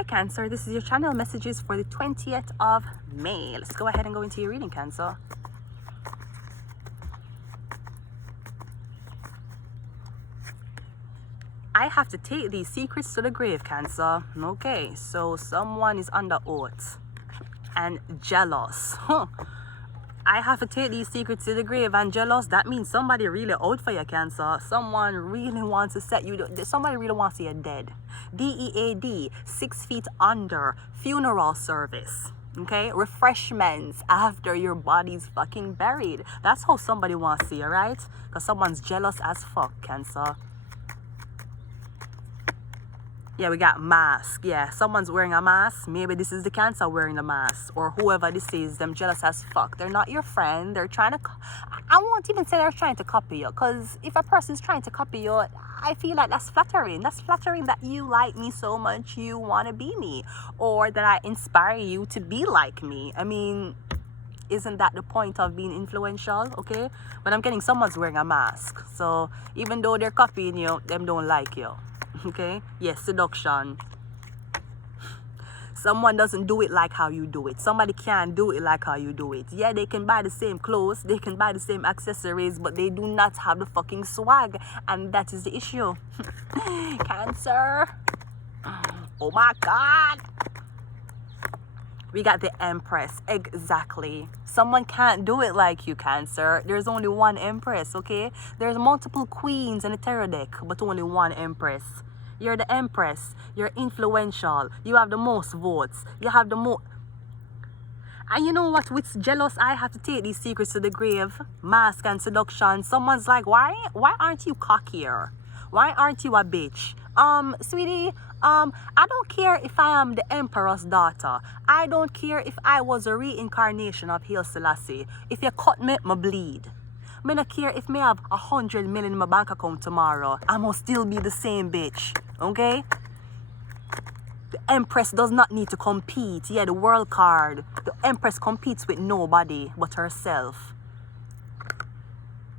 Hi Cancer, this is your channel messages for the 20th of May. Let's go ahead and go into your reading, Cancer. I have to take these secrets to the grave, Cancer. Okay, so someone is under oath and jealous. I have to take these secrets to the grave and jealous. That means somebody really out for you, Cancer. Someone really wants to set you. Somebody really wants to see you dead. DEAD, 6 feet under, funeral service. Okay, refreshments after your body's fucking buried. That's how somebody wants to see you, right? Because someone's jealous as fuck, Cancer. Yeah, we got mask. Yeah, someone's wearing a mask. Maybe this is the Cancer wearing the mask. Or whoever this is, them jealous as fuck. They're not your friend. They're trying to... I won't even say they're trying to copy you. Because if a person's trying to copy you, I feel like that's flattering. That's flattering that you like me so much you want to be me. Or that I inspire you to be like me. I mean... Isn't that the point of being influential? Okay, but I'm getting someone's wearing a mask, so even though they're copying you, them don't like you. Okay, yes, seduction. Someone doesn't do it like how you do it. Somebody can't do it like how you do it. Yeah, they can buy the same clothes, they can buy the same accessories, but they do not have the fucking swag, and that is the issue. Cancer. Oh my God. We got the Empress. Exactly. Someone can't do it like you, Cancer. There's only one Empress, okay? There's multiple queens in the tarot deck, but only one Empress. You're the Empress. You're influential. You have the most votes. You have the most... And you know what? With jealous, I have to take these secrets to the grave. Mask and seduction. Someone's like, why aren't you cockier? Why aren't you a bitch? Sweetie, I don't care if I am the Emperor's daughter. I don't care if I was a reincarnation of Haile Selassie. If you cut me, I bleed. I don't care if me have 100 million in my bank account tomorrow. I must still be the same bitch. Okay? The Empress does not need to compete. Yeah, the world card. The Empress competes with nobody but herself.